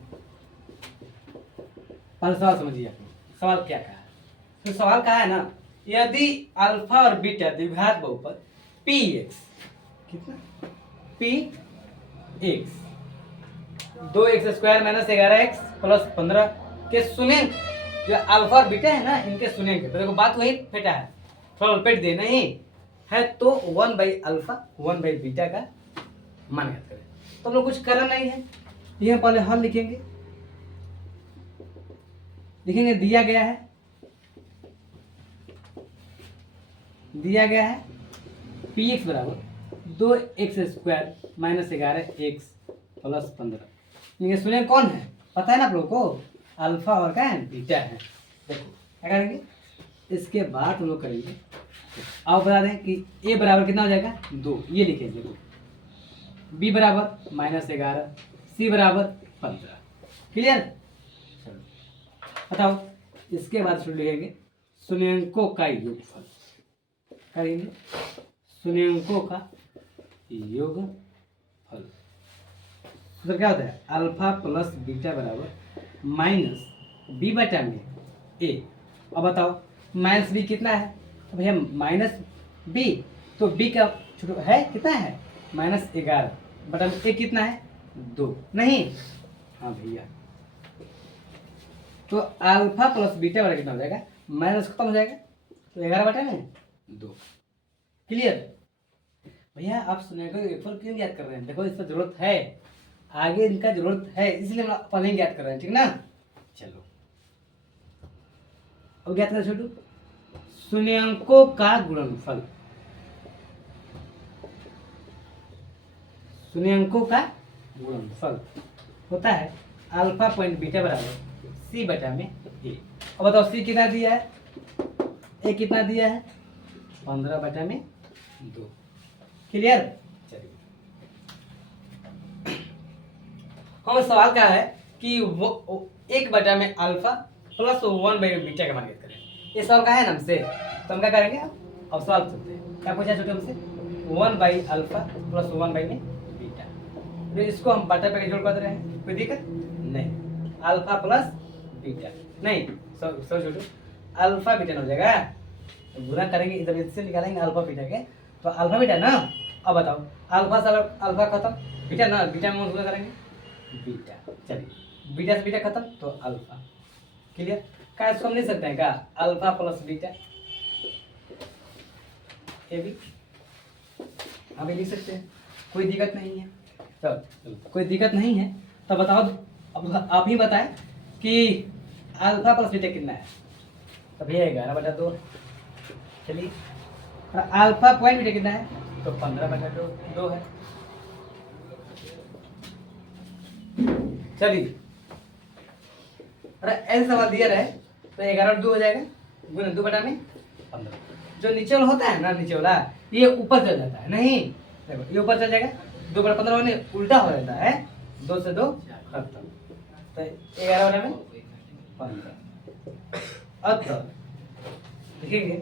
पहले सवाल समझिए आप, सवाल क्या कहा है। तो सवाल कहा है ना, यदि अल्फा और बीटा द्विघात बहुपद पी एक्स, कितना P x 2x² minus 11x plus 15 के शून्यंक, जो अल्फा और बीटा है ना, इनके शून्यंक। तो देखो बात वही फेटा है, थोड़ा उलट दे नहीं है तो 1/अल्फा 1/बीटा का मान ज्ञात करें। तो हम लोग कुछ करना नहीं है, ये पहले हल लिखेंगे दिया गया है पी एक्स बराबर 2x² माइनस 11x प्लस 15। ये सुने कौन है, पता है ना आप लोगों को, अल्फा और क्या है, बीटा है। देखो क्या करेंगे, इसके बाद हम लोग करेंगे, आप बता दें कि a बराबर कितना हो जाएगा 2, ये लिखेंगे। b बराबर -11, c बराबर 15। क्लियर, चलो बताओ। इसके बाद लिखेंगे शून्यंकों का योगफल, करेंगे शून्यंकों का योगफल। तो क्या होता है, अल्फा प्लस बीटा बराबर माइनस बी बटा में ए। अब बताओ माइनस बी कितना है, तो भैया माइनस बी, तो बी का है कितना है -11 बटा में ए कितना है 2, नहीं हाँ भैया। तो अल्फा प्लस बीटा बराबर कितना हो जाएगा, माइनस खत्म हो जाएगा तो 11 बटा में 2। क्लियर भैया, आप सुनेगा योगफल क्यों याद कर रहे हैं, देखो इसका जरूरत है, आगे इनका जरूरत है, इसलिए हम पहले याद कर रहे हैं, ठीक ना। चलो अब ज्ञात करें छोटू, शून्यंकों का गुणनफल, शून्यंकों का गुणनफल होता है अल्फा पॉइंट बीटा बराबर सी बटा में ए। अब बताओ सी कितना दिया है, ए कितना दिया है 15 बटा में 2। क्लियर, चलिए हम सवाल का है कि वो 1 बटा में अल्फा प्लस 1/बीटा का मान ज्ञात करें। ये सवाल का है ना हमसे, तो हम क्या करेंगे, अब सवाल चलते हैं। क्या पूछा छोटे हमसे, 1/अल्फा प्लस 1/बीटा। तो इसको हम बटा पे जोड़ कर रहे हैं, कोई दिक्कत नहीं। अल्फा प्लस बीटा नहीं, सब छोटू अल्फा बीटा हो जाएगा, तो गुना करेंगे इधर इससे निकालेंगे अल्फा बीटा के, तो अल्फा बीटा ना। अब बताओ अल्फा से अल्फा खत्म, बीटा ना, बीटा में गुना करेंगे बीटा। चलिए बीटा से बीटा खत्म तो अल्फा। क्लियर, क्या इसको हम लिख सकते हैं क्या, अल्फा प्लस बीटा, ये भी हम लिख सकते हैं, कोई दिक्कत नहीं है। चलो कोई दिक्कत नहीं है, तो बताओ अब आप ही बताएं कि अल्फा प्लस बीटा कितना है, तो भैया 11 बटा 2। चलिए अल्फा पॉइंट बीटा कितना है, तो 15 बटा 2 है। चलिए ऐसे सवाल दिया रहे तो 11 और 2 हो जाएगा, गुना 2 बटा में 15। जो नीचे वाला होता है ना, नीचे वाला ये ऊपर चल जाता है, नहीं देखो ये ऊपर चल जाएगा, 2 बटा 15 होने उल्टा हो जाता है, 2 से 2 खत्म, तो 11 बटा में 15। अतः लिखेंगे,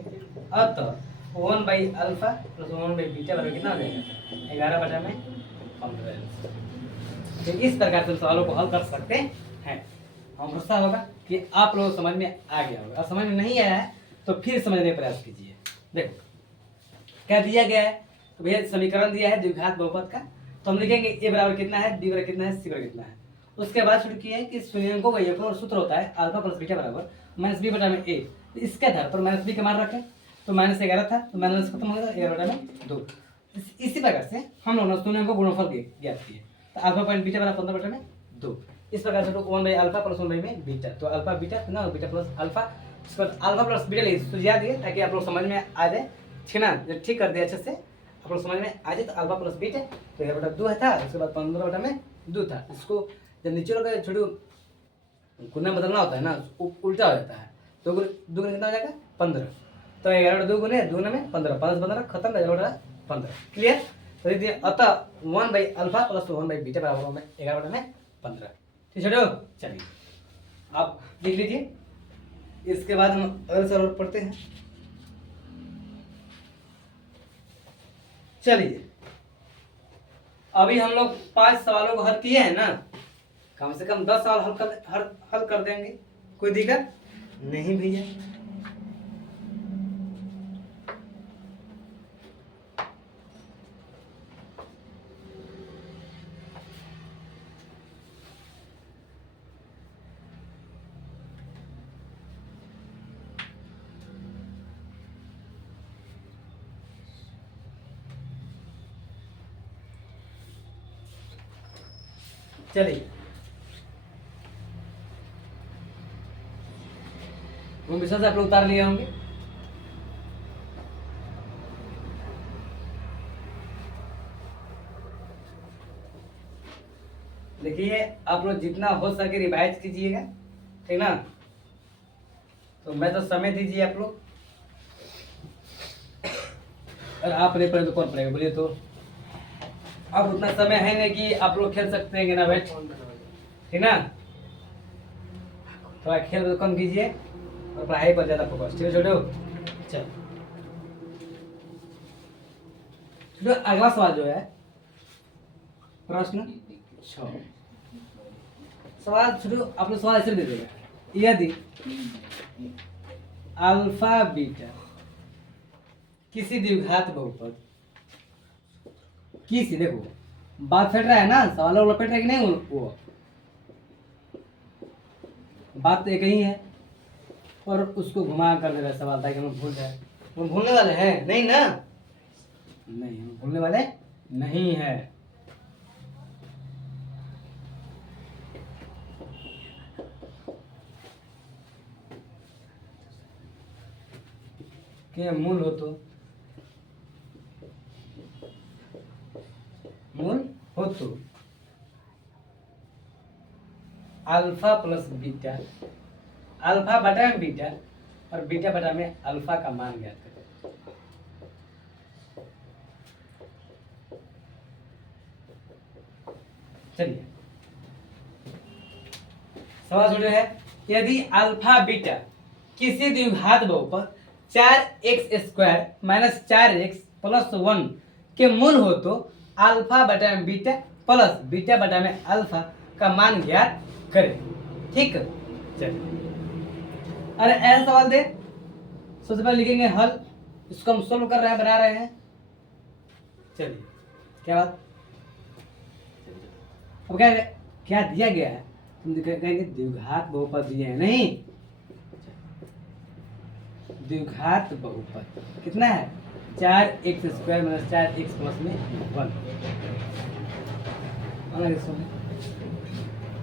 अतः 1/अल्फा प्लस 1/बीटा बराबर कितना हो जाएगा 11 बटा में 15। तो इस प्रकार से सवालों को हल कर सकते हैं। हम भरोसा होगा कि आप लोगों को समझ में आ गया होगा, और समझ में नहीं आया है तो फिर समझने का प्रयास कीजिए। देखो क्या दिया गया है, तो भैया समीकरण दिया है द्विघात बहुपद का, तो हम लिखेंगे ए बराबर कितना है, बी बराबर कितना है, सी बराबर कितना है। उसके बाद शुरू किया है कि शून्यंकों का योगफल सूत्र होता है अल्फा प्लस बीटा बराबर माइनस बी बटा में ए। तो इसके आधार पर माइनस बी का मान रखें, तो -11 था तो माइनस खत्म हो गया 11 बटा में 2। इसी प्रकार से हम लोगों ने शून्यंकों गुणनफल ज्ञात किए। तो अल्फा पॉइंट बीटा बराबर 15 बटा में 2। इस प्रकार से 1 बाई अल्फा प्लस 1 बाई में बीटा, तो अल्फा बीटा ना बीटा प्लस अल्फा, इसके बाद अल्फा प्लस बीटा ले सुझा दिए ताकि आप लोग समझ में आ जाए, ठीक ना। जब ठीक कर दिया अच्छे से आप लोग समझ में आ जाए, तो अल्फा प्लस बीटा तो 11 बटा 2 है था, उसके बाद 15 बटा में 2 था। इसको जब नीचे लोग छोड़ो गुना बदलना होता है ना, उल्टा हो जाता है, तो 2 गुना कितना हो जाएगा 15, तो 11 बटा 2 गुने 2 गुने में 15, 5 15 खत्म, 11 बटा 15 क्लियर। तो ये अतः 1 by alpha plus 1 by beta बराबर होगा 11 बटा में 15। ठीक है, चलिए आप लिख लीजिए। इसके बाद हम अगले सवाल पढ़ते हैं। चलिए अभी हम लोग 5 सवालों को हल किए हैं ना, कम से कम 10 सवाल हल कर देंगे, कोई दिक्कत नहीं भैया। चलिए विषय से आप लोग उतार लिए होंगे। देखिए आप लोग जितना हो सके रिवाइज कीजिएगा, ठीक ना। तो मैं तो समय दीजिए आप लोग, और आप नहीं पढ़े तो कौन पढ़ेगा बोलिए। तो अब उतना समय है नहीं कि आप लोग खेल सकते हैं ना बैठ, ठीक ना। थोड़ा खेल तो कम कीजिए और पढ़ाई पर ज्यादा फोकस, ठीक है छोटो। चलो अगला सवाल जो है प्रश्न 6 सवाल छोटो, आप लोग सवाल ऐसे दे देगा, यदि अल्फा बीटा किसी द्विघात बहुपद किसी, देखो बात फट रहा है ना, सवाल लपेट रहा है कि नहीं, वो बात तो एक ही है, और उसको घुमा कर दे रहा है सवाल ताकि हम भूल जाए। हम भूलने वाले हैं नहीं ना, नहीं हम भूलने वाले नहीं है। के मूल हो तो अल्फा प्लस बीटा, अल्फा बटा में बीटा और बीटा बटा में अल्फा का मान ज्ञात करें। चलिए सवाल जो है, यदि अल्फा बीटा किसी द्विघात बहुपद 4x² माइनस 4x प्लस 1 के मूल हो तो अल्फा बटा में बीटा प्लस बीटा बटा में अल्फा का मान ज्ञात करें। ठीक है, चलिए अरे ऐसा सवाल दे, सबसे पहले लिखेंगे हल, इसको हम सोल्व कर रहे हैं, बना रहे हैं। चलिए क्या बात, अब क्या क्या दिया गया है, तुम कहेंगे द्विघात बहुपद दिए हैं, नहीं द्विघात बहुपद कितना है 4x² माइनस 4x प्लस में 1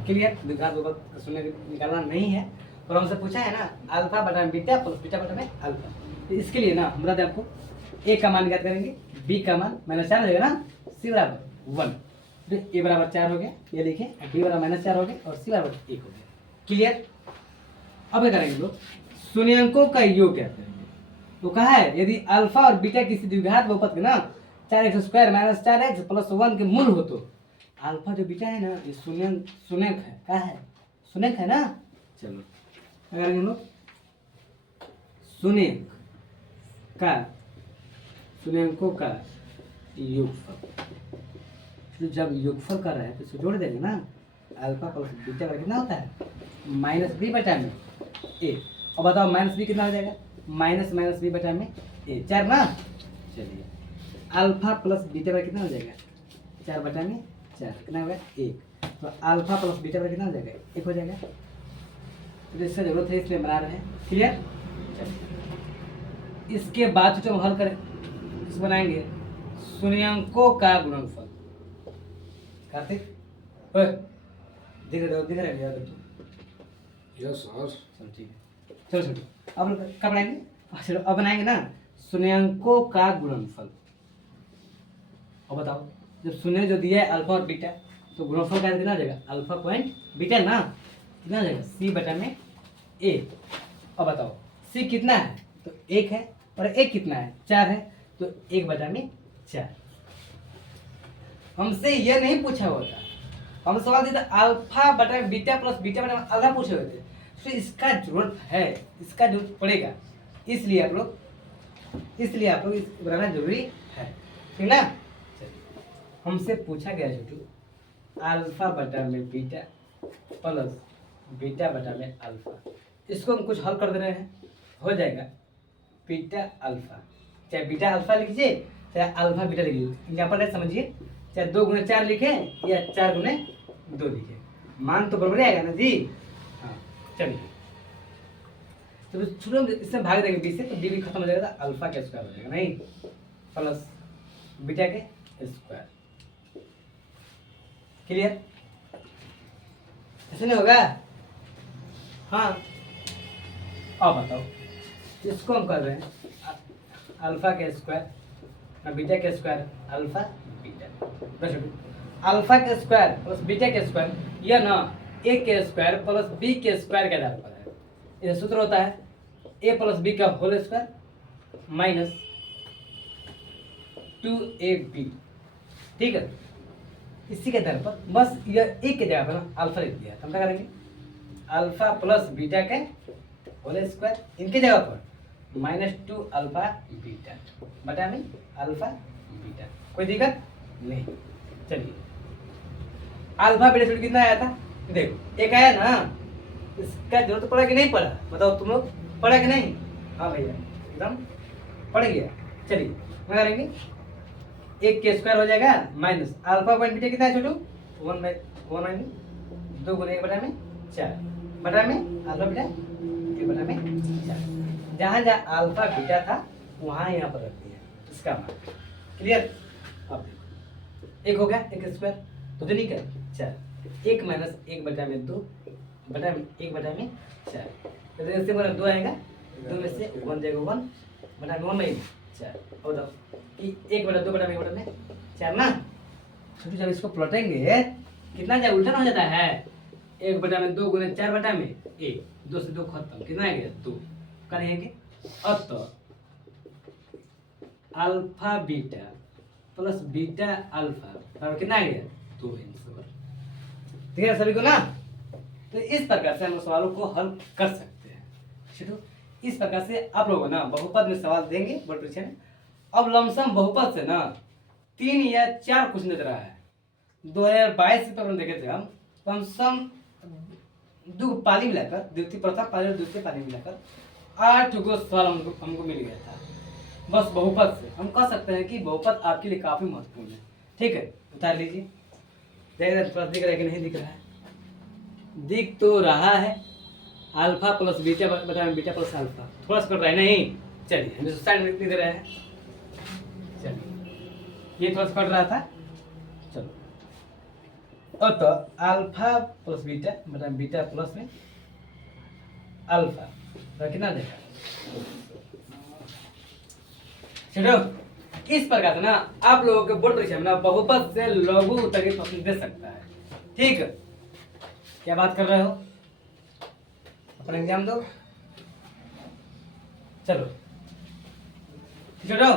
क्लियर। द्विघात बहुपद शून्य निकालना नहीं है, और हमसे पूछा है ना अल्फा बटा में बीटा प्लस बीटा बटा में अल्फा, तो इसके लिए ना हम बता दें आपको, ए का मान ज्ञात करेंगे, बी का मान -4 हो जाएगा ना, सी बराबर 1, ए बराबर 4 हो गया, ये लिखें, बी बराबर -4 हो गया और सी बराबर 1 हो गया। क्लियर। अब क्या करेंगे लोग, शून्यंकों का योग क्या करेंगे, तो कहा है यदि अल्फा और बीटा किसी द्विघात बहुपद के ना 4x² माइनस 4x प्लस 1 के मूल हो तो अल्फा जो बीटा है ना ये शून्यंक है, क्या है शून्यंक है ना। चलो अगर हम लोग शून्यंकों का योगफल, तो जब योगफल कर रहे हैं तो इसको जोड़ देंगे ना, अल्फा प्लस बीटा का कितना होता है -b बटा में a, और बताओ -b कितना हो जाएगा -b बटा में a, 4 ना। चलिए अल्फा प्लस बीटा का कितना हो जाएगा 4 बटा में 4, कितना होगा 1, तो अल्फा प्लस बीटा का कितना हो जाएगा 1 हो जाएगा। तो इसका जरूरत है इसलिए बना रहे हैं। क्लियर। इसके बाद जो हम हल करें इस बनाएंगे शून्यंकों का गुणनफल, कार्तिक ओए, दिख रहा है यार तू। Yes sir. चलो ठीक है, चलो छोटू अब कब बनाएंगे? चलो अब बनाएंगे ना शून्यंकों का गुणनफल। अब बताओ, जब शून्य जो दिया है अल्फा और बीटा, तो गुणनफल का कितना आ जाएगा? अल्फा पॉइंट बीटा ना, कितना आ जाएगा? सी बटा में ए। अब बताओ सी कितना है? तो एक है, और एक कितना है? 4 है, तो 1/4। हमसे यह नहीं पूछा हुआ था, हम सवाल दिया था अल्फा बटा बीटा प्लस बीटा बटा अल्फा पूछे हुए थे, तो इसका जरूरत है, इसका जरूरत पड़ेगा, इसलिए आप लोग इस बनाना जरूरी है, ठीक ना? चलिए, हमसे पूछा गया छोटू अल्फा बटा में बीटा प्लस बीटा बटा में अल्फा, इसको हम कुछ हल कर दे रहे हैं, हो जाएगा बीटा अल्फा, चाहे बीटा अल्फा लिखिए चाहे अल्फा बीटा लिखिए, यहाँ पर समझिए, चाहे 2 गुणे 4 लिखे या 4 गुणे 2 लिखे, मान तो बराबर आएगा ना जी। हाँ चलिए, तो छोटो इसमें भाग देंगे 20 से, तो डी भी खत्म हो जाएगा, तो अल्फा का स्क्वायर हो जाएगा, नहीं प्लस बीटा के स्क्वायर। क्लियर? ऐसे नहीं होगा? हाँ, अब बताओ, इसको हम कर रहे हैं अल्फा के स्क्वायर बीटा के स्क्वायर अल्फा बीटा, अल्फा के स्क्वायर प्लस बीटा के स्क्वायर, यह ना ए के स्क्वायर प्लस बी के स्क्वायर के आधार पर है। यह सूत्र होता है ए प्लस बी का होल स्क्वायर माइनस 2ab, ठीक है? इसी के आधार पर बस यह एक के जगह पर ना अल्फा लिख दिया, हम क्या करेंगे? अल्फा प्लस बीटा के होल स्क्वायर, इनके जगह पर -2 अल्फा बीटा बटा में अल्फा बीटा, कोई दिक्कत नहीं। चलिए, अल्फा बीटा छोड़ कितना आया था? देखो एक आया ना, इसका जरूरत पड़ा कि नहीं पड़ा? बताओ तुम लोग, पड़ा कि नहीं? हाँ भैया एकदम पड़ गया। चलिए क्या करेंगे? 1 के स्क्वायर हो जाएगा माइनस अल्फा पॉइंट बीटा कितना है छोटू? 1/1 2 गुणे 1 बटा में 4 बटा में अल्फा बीटा 1 बटा में 4, जहाँ जहाँ अल्फा बीटा था वहाँ यहाँ पर रख दिया इसका मान। क्लियर? अब एक हो गया 1 स्क्वायर, तो नहीं कर 4, 1 माइनस 1 बटा में 2 बटा में 1 बटा में 4, तो इससे बोला 2 आएगा, 2 में से 1 जाएगा 1 बटा में 1 में 4। अब बताओ कि 1 बटा 2 बटा में 1 बटा में 4 ना, छोटू जब इसको पलटेंगे कितना जाए? उल्टा हो जाता है, 1 बटा में 2 गुने 4 बटा में 1, 2 से 2 खत्म, कितना आ गया? 2 करेंगे। अब तो alpha beta plus beta alpha बराबर कितना आ गया? 2 आंसर, ठीक है सभी को ना? तो इस प्रकार से हम सवालों को हल कर सकते हैं। चलो इस प्रकार से आप लोगों ना बहुपद में सवाल देंगे बोर्ड परीक्षा में। अब लमसम बहुपद से ना 3 या 4 क्वेश्चन दे रहा है। 2022 पेपर में देखे थे हम, लमसम 2 पाली मिलाकर, द्वितीय प्रथम पाली और द्वितीय पाली मिलाकर 8 गो सवाल हमको मिल गया था बस बहुपद से। हम कह सकते हैं कि बहुपद आपके लिए काफी महत्वपूर्ण है। ठीक है, उतार लीजिए, थोड़ा दिख रहा है कि नहीं दिख रहा है? दिख तो रहा है, अल्फा प्लस बीटा बटा बीटा प्लस अल्फा, थोड़ा सा कट रहा है नहीं? चलिए हम इसको साइड में लिख दे रहे हैं। चलिए ये थोड़ा सा कट रहा था, चलो अब तो अल्फा प्लस बीटा बटा बीटा प्लस में अल्फा तो कितना देगा? चलो इस प्रकार से ना आप लोगों के बोर्ड परीक्षा में ना बहुपद से लघु उत्तरीय प्रश्न दे सकता है। ठीक, क्या बात कर रहे हो? अपना एग्जाम दो, चलो चलो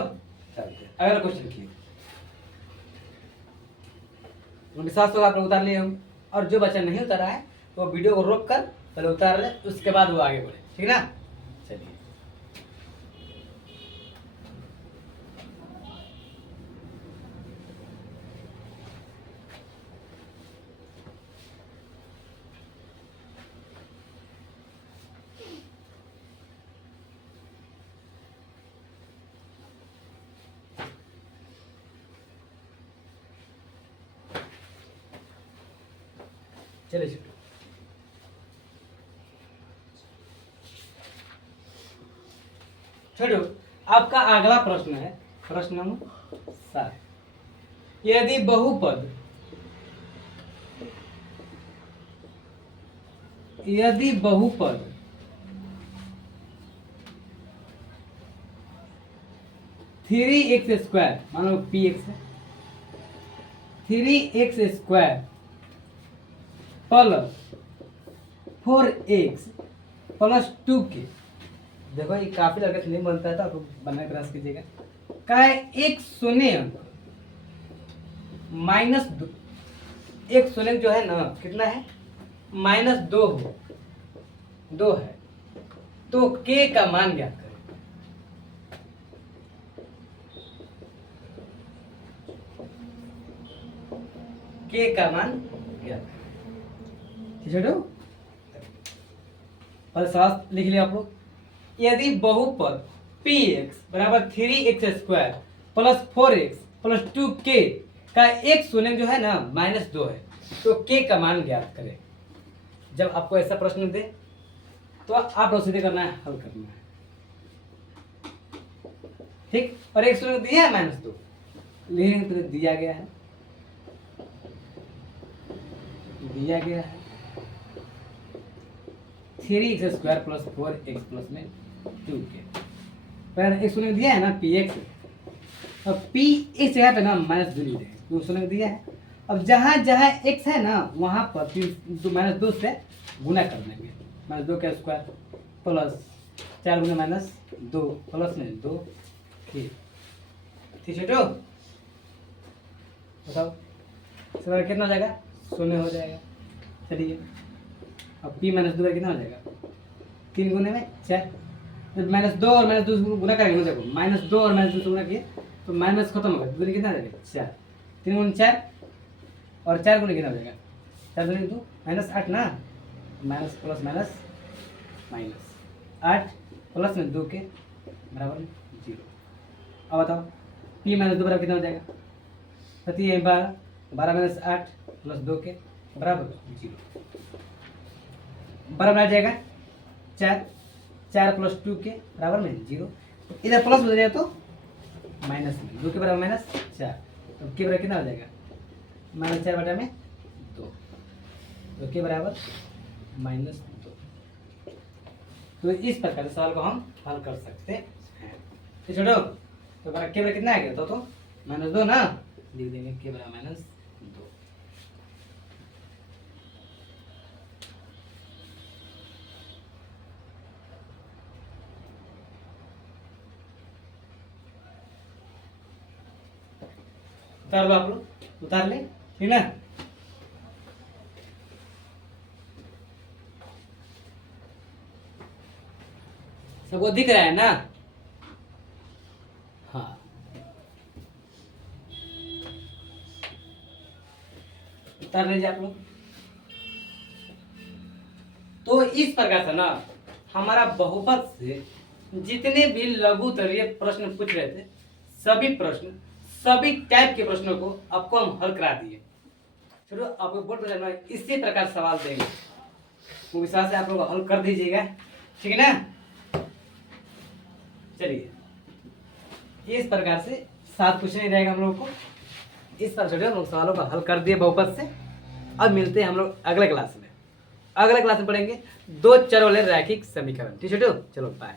अगला क्वेश्चन लिखिए। विश्वास तो आप लोग उतार लिए होंगे, और जो बच्चा नहीं उतारा है वो वीडियो को रोक कर पहले उतार ले, उसके बाद वो आगे बढ़े, ठीक ना? चलिए चलिए छोड़ो, आपका अगला प्रश्न है प्रश्न नंबर 7। यदि बहुपद यदि बहुपद थ्री एक्स स्क्वायर, मान लो पी एक्स है, 3x² plus 4x plus 2k। देखो ये काफी लड़के नहीं बनता है तो आप बनने का प्रयास कीजिएगा। का है एक शून्य अंक -2, एक शून्य जो है ना कितना है -2 हो, 2 है, तो k का मान ज्ञात करें। k का मान ज्ञात करें। ठीक है, और साथ लिख लिया आप लोग। यदि बहुपद px बराबर 3x² plus 4x plus 2k का एक शून्य जो है ना -2 है, तो k का मान ज्ञात करें। जब आपको ऐसा प्रश्न दे तो आप सीधे करना है, हल करना है। ठीक, और एक शून्य दिया है -2, लेकिन तो दिया गया है, दिया गया है 3x² प्लस 4x प्लस में 2k। पर एक शून्य दिया है ना px, अब p इस जगह पे ना -2 लिख देंगे, तो शून्य दिया है। अब जहाँ जहाँ x है ना वहाँ पर -2 से गुना कर देंगे, -2 का स्क्वायर प्लस 4 गुना -2 प्लस में 2। ठीक है, तो बताओ इसका कितना हो जाएगा, शून्य हो जाएगा। चलिए अब p -2 का कितना हो जाएगा, 3 गुने में 4, -2 और -2 गुना करेंगे। देखो -2 और -2 से गुना किए तो माइनस खत्म हो गया, गुने कितना हो जाएगा 4, 3 गुने 4 और 4 गुने कितना हो जाएगा, 4 गुने 2 -8 ना, minus plus minus minus 8 plus में 2 के बराबर 0। अब बताओ p -2 बराबर कितना हो जाएगा, 12 12 - 8 प्लस 2 के बराबर 0, बराबर आ जाएगा 4 4 प्लस 2 के बराबर में 0। इधर प्लस हो जाएगा तो माइनस में 2 के बराबर -4, तो के बराबर कितना हो जाएगा, -4 बटा में 2, तो के बराबर -2। तो इस प्रकार से सवाल को हम हल कर सकते हैं। तो छोड़ो, तो बराबर के बराबर कितना आ गया, तो -2 ना, लिख देंगे के बराबर -2। उतार लो आप लोग, उतार ले, ठीक ना। सबको दिख रहा है ना, हाँ उतार लीजिए आप लोग। तो इस प्रकार से ना हमारा बहुपद से जितने भी लघुतरीय प्रश्न पूछ रहे थे, सभी प्रश्न, सभी टाइप के प्रश्नों को आपको हम हल करा दिए। चलो आपको बोर्ड पर इसी प्रकार सवाल देंगे, वो विश्वास से आप लोग हल कर दीजिएगा, ठीक है ना। चलिए इस प्रकार से 7 क्वेश्चन ही रहेगा हम लोग को। इस पर हम लोग सवालों का हल कर दिए बहुपद से। अब मिलते हैं हम लोग अगले क्लास में। अगले क्लास में पढ़ेंगे 2 चर वाले रैखिक समीकरण। ठीक है, चलो बाय।